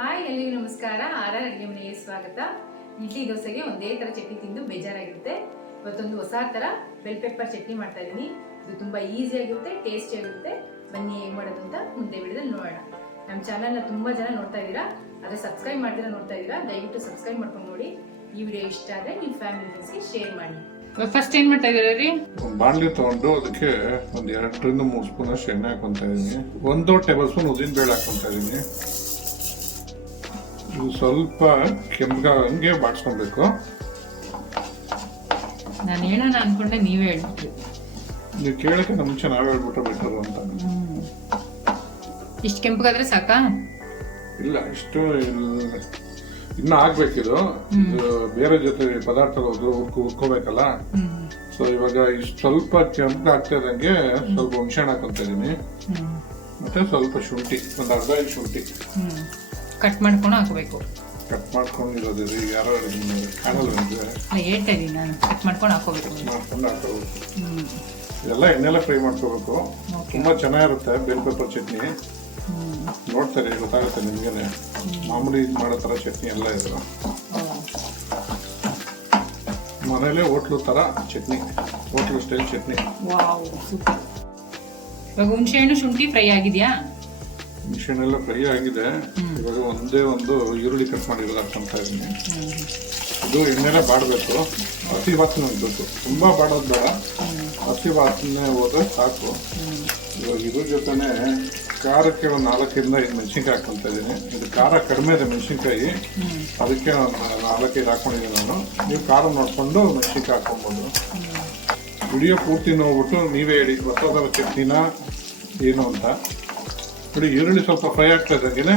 Hi ಎಲ್ಲರಿಗೂ ನಮಸ್ಕಾರ. R ಅಡುಗೆ ಮನೆಗೆ ಸ್ವಾಗತ. ಇಡ್ಲಿ ದೋಸೆಗೆ ಒಂದೇ ಥರ ಚಟ್ನಿ ತಿಂದು ಬೇಜಾರಾಗಿರುತ್ತೆ. ಇವತ್ತೊಂದು ಹೊಸ ಥರ ಬೆಲ್ ಪೆಪ್ಪರ್ ಚಟ್ನಿ ಮಾಡ್ತಾ ಇದ್ದೀನಿ. ಇದು ತುಂಬ ಈಸಿಯಾಗಿರುತ್ತೆ, ಟೇಸ್ಟಿಯಾಗಿರುತ್ತೆ. ಬನ್ನಿ ಹೇಗೆ ಮಾಡೋದು ಅಂತ ಮುಂದೆ ವಿಡಿಯೋದಲ್ಲಿ ನೋಡೋಣ. ನಮ್ಮ ಚಾನಲ್ನ ತುಂಬ ಜನ ನೋಡ್ತಾ ಇದ್ದೀರಾ, ಆದರೆ ಸಬ್ಸ್ಕ್ರೈಬ್ ಮಾಡ್ತೀರಾ ನೋಡ್ತಾ ಇದ್ದೀರಾ. ದಯವಿಟ್ಟು ಸಬ್ಸ್ಕ್ರೈಬ್ ಮಾಡ್ಕೊಂಡು ನೋಡಿ. ಈ ವಿಡಿಯೋ ಇಷ್ಟ ಆದರೆ ನಿಮ್ಮ ಫ್ಯಾಮಿಲಿ ಫ್ರೆಂಡ್ಸ್ಗೆ ಶೇರ್ ಮಾಡಿ. ಫಸ್ಟ್ ಏನು ಮಾಡ್ತಾ ಇದ್ದೀರಾ ರೀ? ಬಾಣಲಿ ತಗೊಂಡು ಅದಕ್ಕೆ ಒಂದು 2ರಿಂದ 3 ಸ್ಪೂನ್ ಅಷ್ಟು ಎಣ್ಣೆ ಹಾಕೊಂತ ಇದ್ದೀನಿ. 1 ಟೇಬಲ್ ಸ್ಪೂನ್ ಉದ್ದಿನ ಬೇಳೆ ಹಾಕೊಂತ ಇದ್ದೀನಿ. ಇದು ಸ್ವಲ್ಪ ಕೆಂಪಗೆ ಬಾಡಿಸ್ಕೊಬೇಕು. ನಾನು ಹೇಳೋಣ ಅನ್ಕೊಂಡೆ, ನೀವೇ ಹೇಳ್ಬಿಟ್ರಿ. ನೀವು ಕೇಳಕ್ಕೆ ಮುಂಚೆ ನಾವೇ ಹೇಳ್ಬಿಟ್ರೆ ಬೆಟರ್ ಅಂತ. ಇಷ್ಟು ಕೆಂಪಗಾದ್ರೆ ಸಾಕಾ? ಇಲ್ಲ, ಇಷ್ಟು ಇನ್ನು ಆಗ್ಬೇಕಿದು. ಇದು ಬೇರೆ ಜೊತೆ ಪದಾರ್ಥ ಉಕ್ಕೋಬೇಕಲ್ಲ. ಸೊ ಇವಾಗ ಇಷ್ಟು ಸ್ವಲ್ಪ ಕೆಂಪು ಆಗ್ತಾ ಇದ್ದಂಗೆ ಸ್ವಲ್ಪ ಹುಣಸೆಹಣ್ಣು ಹಾಕೊಂತ ಇದೀನಿ. ಮತ್ತೆ ಸ್ವಲ್ಪ ಶುಂಠಿ, ಒಂದು ಅರ್ಧ ಇಂಚ್ ಶುಂಠಿ ಕಟ್ ಮಾಡ್ಕೊಂಡು ಹಾಕಬೇಕು. ಕಟ್ ಮಾಡ್ಕೊಂಡಿರೋದು ಯಾರು ಕಾಣಲ್ಲ ಹೇಳ್ತಾ ಇದೀನಿ ನಾನು. ಕಟ್ ಮಾಡ್ಕೊಂಡು ಹಾಕೋಬೇಕು. ಮಾಡ್ಕೊಂಡು ಹಾಕೋಬೇಕು. ಎಲ್ಲ ಎಣ್ಣೆಲ್ಲ ಫ್ರೈ ಮಾಡ್ಕೋಬೇಕು. ತುಂಬಾ ಚೆನ್ನಾಗಿರುತ್ತೆ ಬೆಲ್ ಪೆಪ್ಪರ್ ಚಟ್ನಿ. ನೋಡ್ತಾರೆ, ಗೊತ್ತಾಗುತ್ತೆ ನಿಮ್ಗೆ. ಮಾಮೂಲಿ ಮಾಡೋ ತರ ಚಟ್ನಿ ಎಲ್ಲ ಇದು ಮನೇಲೆ ಹೋಟ್ಲು ತರ ಚಟ್ನಿ, ಹೋಟ್ಲು ಸ್ಟೈಲ್ ಚಟ್ನಿ. ಇವಾಗ ಹುಣಸೆಹಣ್ಣು ಶುಂಠಿ ಫ್ರೈ ಆಗಿದೆಯಾ? ಮಿಷನ್ ಫ್ರೈ ಆಗಿದೆ. ಇವಾಗ ಒಂದೇ ಒಂದು ಈರುಳ್ಳಿ ಕಟ್ ಮಾಡಿರೋದು ಹಾಕೊಂತ ಇದೀನಿ. ಇದು ಎಣ್ಣೆಲ್ಲ ಬಾಡಬೇಕು, ಹಸಿ ವಾಸನೆ ಹೋಗ್ಬೇಕು. ತುಂಬಾ ಬಾಡೋದು ಬೇಡ, ಹಸಿ ವಾಸನೆ ಹೋದ್ರೆ ಸಾಕು. ಇವಾಗ ಇದ್ರ ಜೊತೆನೆ ಖಾರಕ್ಕೆ ಒಂದು 4ರಿಂದ 5 ಮೆಣಸಿನ್ಕಾಯಿ ಹಾಕೊಂತ ಇದೀನಿ. ಇದು ಖಾರ ಕಡಿಮೆ ಇದೆ ಮೆಣಸಿನ್ಕಾಯಿ, ಅದಕ್ಕೆ 4-5 ಹಾಕೊಂಡಿದ್ದೀನಿ ನಾನು. ನೀವು ಖಾರ ನೋಡ್ಕೊಂಡು ಮೆಣಸಿನ್ಕಾಯಿ ಹಾಕೊಬೋದು. ವಿಡಿಯೋ ಪೂರ್ತಿ ನೋಡ್ಬಿಟ್ಟು ನೀವೇ ಹೇಳಿ ಹೊಸದರ ಚಟ್ನಿನ ಏನು ಅಂತ. ನೋಡಿ, ಈರುಳ್ಳಿ ಸ್ವಲ್ಪ ಫ್ರೈ ಆಗ್ತಾ ಇದ್ದಾಗೇನೆ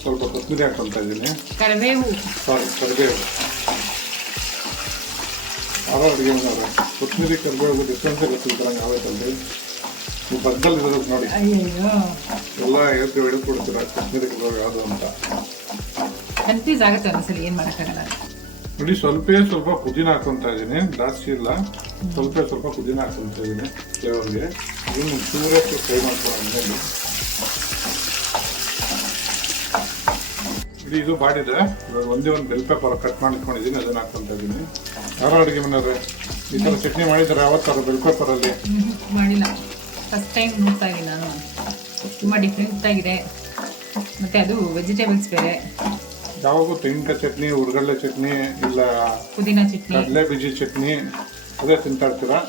ಸ್ವಲ್ಪ ಕೊತ್ತಂಬರಿ ಹಾಕೊಂತ ಇದ್ದೀನಿ. ಕರಿಬೇವು. ಆರೋ ಅಡುಗೆ ಮನೆಯವ್ರೆ, ಕೊತ್ತಂಬರಿ ಕರಿಬೇವು ಡಿಫ್ರೆನ್ಸ್ ಗೊತ್ತಿರ್ತಾರಂಗೆ ಆಗೋಯ್ತಲ್ರಿ. ನೀವು ಬಗ್ಗಲ್ಲಿ ಇರೋದಕ್ಕೆ ನೋಡಿ, ಎಲ್ಲ ಹಿಡಿದ್ಕೊಡ್ತೀರ ಕೊತ್ತಂಬರಿ ಕರಿಬೇವು ಯಾವುದು ಅಂತ. ಕನ್ಫ್ಯೂಸ್ ಆಗುತ್ತೆ ಒಂದ್ಸಲಿ, ಏನು ಮಾಡೋಕ್ಕಾಗಲ್ಲ. ನೋಡಿ, ಸ್ವಲ್ಪ ಪುದೀನ ಹಾಕೊಂತ ಇದ್ದೀನಿ. ಜಾಸ್ತಿ ಇಲ್ಲ, ಸ್ವಲ್ಪ ಪುದೀನ ಹಾಕೊಂತ ಇದ್ದೀನಿ ಫ್ಲೇವರ್ಗೆ. ಇದನ್ನು ಚೂರೇ ಫ್ರೈ ಮಾಡ್ಕೊಂಡು ಇದು ಬಾಡಿದೆ. ಇವಾಗ ಒಂದೇ ಒಂದು ಬೆಲ್ ಪೆಪ್ಪರ್ ಕಟ್ ಮಾಡ್ಕೊಂಡಿದ್ದೀನಿ, ಅದನ್ನ ಹಾಕೊಂತ ಇದ್ದೀನಿ. ಯಾರೋ ಅಡುಗೆ ಮನೆಯವ್ರೆ ಈ ಥರ ಚಟ್ನಿ ಮಾಡಿದ್ದಾರೆ ಯಾವತ್ತಾರು ಬೆಲ್ ಪೆಪ್ಪರಲ್ಲಿ? ಮಾಡಿಲ್ಲ, ಫಸ್ಟ್ ಟೈಮ್ ನೋಡ್ತಾ ಇದ್ದೀನಿ ನಾನು. ತುಂಬ ಡಿಫ್ರೆಂಟ್ ಆಗಿದೆ. ಮತ್ತೆ ಅದು ವೆಜಿಟೇಬಲ್ಸ್ ಬೇರೆ. ಯಾವಾಗೂ ತೆಂಗಿನಕಾಯಿ ಚಟ್ನಿ, ಹುರ್ಗಡ್ಲೆ ಚಟ್ನಿ, ಇಲ್ಲ ಪುದೀನ ಚಟ್ನಿ, ಕಡಲೆ ಬೀಜಿ ಚಟ್ನಿ ಅದೇ ತಿಂತಾ ಇರ್ತೀರಾ.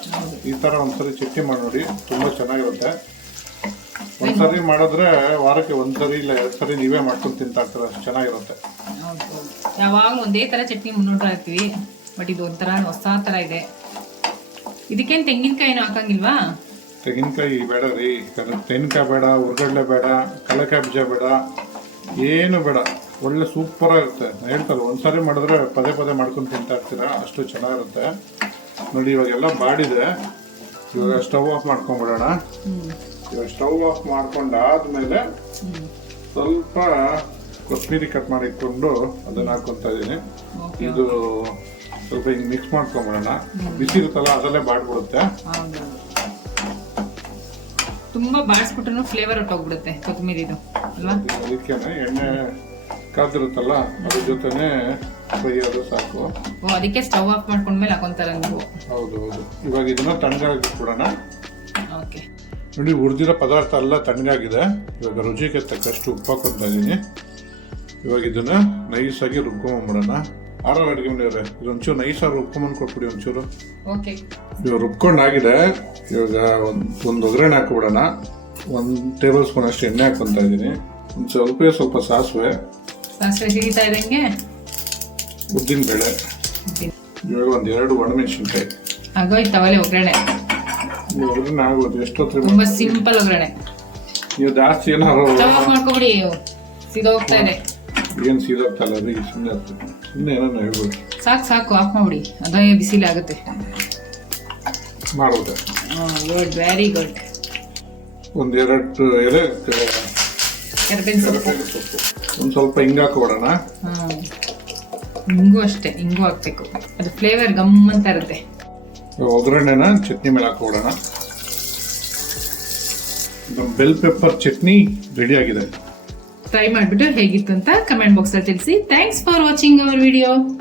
ಈ ಥರ ಒಂದ್ಸರಿ ಚಟ್ನಿ ಮಾಡಿ ನೋಡಿ, ತುಂಬ ಚೆನ್ನಾಗಿರುತ್ತೆ. ಒಂದ್ಸರಿ ಮಾಡಿದ್ರೆ ವಾರಕ್ಕೆ 1 ಸರಿ ಇಲ್ಲ 2 ಸರಿ ನೀವೇ ಮಾಡ್ಕೊಂಡು ತಿಂತಾ ಇರ್ತೀರ, ಅಷ್ಟು ಚೆನ್ನಾಗಿರುತ್ತೆ. ಯಾವಾಗಲೂ ಒಂದೇ ಥರ ಚಟ್ನಿ ಮುನ್ನೋಡ್ತಾ ಇರ್ತೀವಿ, ಬಟ್ ಇದು ಒಂಥರ ಹೊಸ ಥರ ಇದೆ. ಇದಕ್ಕೇನು ತೆಂಗಿನಕಾಯಿ ಏನು ಹಾಕಂಗಿಲ್ವಾ? ತೆಂಗಿನಕಾಯಿ ಬೇಡ ರೀ, ತೆಂಗಿನಕಾಯಿ ಬೇಡ, ಹುರ್ಗಡ್ಲೆ ಬೇಡ, ಕಡಲೆಕಾಯಿ ಬೀಜ ಬೇಡ, ಏನು ಬೇಡ. ಒಳ್ಳೆ ಸೂಪರ್ ಆಗಿರುತ್ತೆ. ಹೇಳ್ತಾರೆ, ಒಂದ್ಸರಿ ಮಾಡಿದ್ರೆ ಪದೇ ಮಾಡ್ಕೊಂಡು ತಿಂತಾ ಇರ್ತೀರ, ಅಷ್ಟು ಚೆನ್ನಾಗಿರುತ್ತೆ. ನೋಡಿ, ಇವಾಗೆಲ್ಲ ಬಾಡಿದೆ. ಇವಾಗ ಸ್ಟವ್ ಆಫ್ ಮಾಡ್ಕೊಂಡ್ಬಿಡೋಣ. ಇವಾಗ ಸ್ಟವ್ ಆಫ್ ಮಾಡ್ಕೊಂಡಾದ್ಮೇಲೆ ಸ್ವಲ್ಪ ಕೊತ್ತಂಬರಿ ಕಟ್ ಮಾಡಿಕೊಂಡು ಅದನ್ನ ಹಾಕೊಂತ ಇದೀನಿ. ಇದು ಸ್ವಲ್ಪ ಹಿಂಗೆ ಮಿಕ್ಸ್ ಮಾಡ್ಕೊಂಡ್ಬಿಡೋಣ. ಬಿಸಿ ಇರುತ್ತಲ್ಲ, ಅದರಲ್ಲೇ ಬಾಡ್ಬಿಡುತ್ತೆ. ತುಂಬಾ ಬಾಡಿಸ್ಬಿಟ್ರು ಫ್ಲೇವರ್ ಹೊಟ್ಟೋಗ್ಬಿಡುತ್ತೆ ಕೊತ್ತಂಬರಿದು ಅಲ್ವಾ? ಅದಕ್ಕೇನೆ ಎಣ್ಣೆ ಕಾದಿರುತ್ತಲ್ಲ, ಅದ್ರ ಜೊತೆನೆ ಫ್ರೈ ಅದು ಸಾಕು. ಅದಕ್ಕೆ ಸ್ಟವ್ ಆಫ್ ಮಾಡ್ಕೊಂಡ್ಮೇಲೆ ಹಾಕೊಂತಾರ ನೀವು? ಹೌದು. ಇವಾಗ ಇದನ್ನ ತಣ್ಣಗಾಗಿಟ್ಬಿಡೋಣ. ಓಕೆ. ನೋಡಿ, ಹುರಿದಿರೋ ಪದಾರ್ಥ ಎಲ್ಲ ತಣ್ಣಗಾಗಿದೆ. ಇವಾಗ ರುಚಿಗೆ ತಕ್ಕಷ್ಟು ಉಪ್ಪು ಹಾಕೊಂತ ಇದ್ದೀನಿ. ಇವಾಗ ಇದನ್ನ ನೈಸಾಗಿ ರುಬ್ಕೊಂಡ್ಬಿಡೋಣ. ಆರೋ ಅಡುಗೆ ಮನೆಯವ್ರೆ, ಇದೊಂಚೂರು ನೈಸಾಗಿ ರುಬ್ಕೊಂಬಂದು ಕೊಟ್ಬಿಡಿ ಒಂಚೂರು. ಓಕೆ. ಇವಾಗ ರುಬ್ಕೊಂಡಾಗಿದೆ. ಇವಾಗ ಒಂದು ಒಗ್ಗರಣೆ ಹಾಕ್ಬಿಡೋಣ. 1 ಟೇಬಲ್ ಸ್ಪೂನ್ ಅಷ್ಟು ಎಣ್ಣೆ ಹಾಕೊಂತ ಇದ್ದೀನಿ. ಸ್ವಲ್ಪ ಸಾಸಿವೆ ಸಿಡಿತಾ ಇದ್ದಂಗೆ ಉದ್ದಿನ ಬೇಳೆ, ಇವಾಗ 1-2 ಒಣಮೆಣಸಿನ್ಕಾಯಿ. ಆಗೋಯ್ತವಲ್ಲೇ ಒಗ್ಗರಣೆ. ಒಗ್ಗರಣೆ ಆಗೋದು ಎಷ್ಟೊತ್ತು? ತುಂಬಾ ಸಿಂಪಲ್ ಒಗ್ಗರಣೆ. ನೀವು ಜಾಸ್ತಿ ಏನಾರು ಮಾಡ್ಕೊಬಿಡಿ, ಸೀದೋಗ್ತಾ ಇದೆ. ಏನು ಸೀದೋಗ್ತಲ್ಲ ರೀ, ಸುಮ್ಮನೆ ಏನೋ ಹೇಳ್ಬೋದು. ಸಾಕು ಆಫ್ ಮಾಡ್ಬಿಡಿ, ಅದೇ ಬಿಸಿಲಿ ಆಗುತ್ತೆ. ಮಾಡೋದು ಗುಡ್, ವೆರಿ ಗುಡ್. 1-2 ಎಲೆ ಕರಿಬೇವಿನ ಸೊಪ್ಪು, ಒಂದು ಸ್ವಲ್ಪ ಹಿಂಗೆ ಹಾಕೋಬಿಡೋಣ. ಹಿಂಗೂ ಅಷ್ಟೇ, ಹಿಂಗೂ ಹಾಕ್ಬೇಕು, ಅದು ಫ್ಲೇವರ್ ಗಮ್ ಅಂತ ಇರುತ್ತೆ. ಒಗ್ಗರಣೆನ ಚಟ್ನಿ ಮೇಲೆ ಹಾಕೋಬಿಡೋಣ. ಬೆಲ್ ಪೆಪ್ಪರ್ ಚಟ್ನಿ ರೆಡಿ ಆಗಿದೆ. ಟ್ರೈ ಮಾಡಿಬಿಟ್ಟು ಹೇಗಿತ್ತು ಅಂತ ಕಮೆಂಟ್ ಬಾಕ್ಸಲ್ಲಿ ತಿಳಿಸಿ. Thanks for watching our video.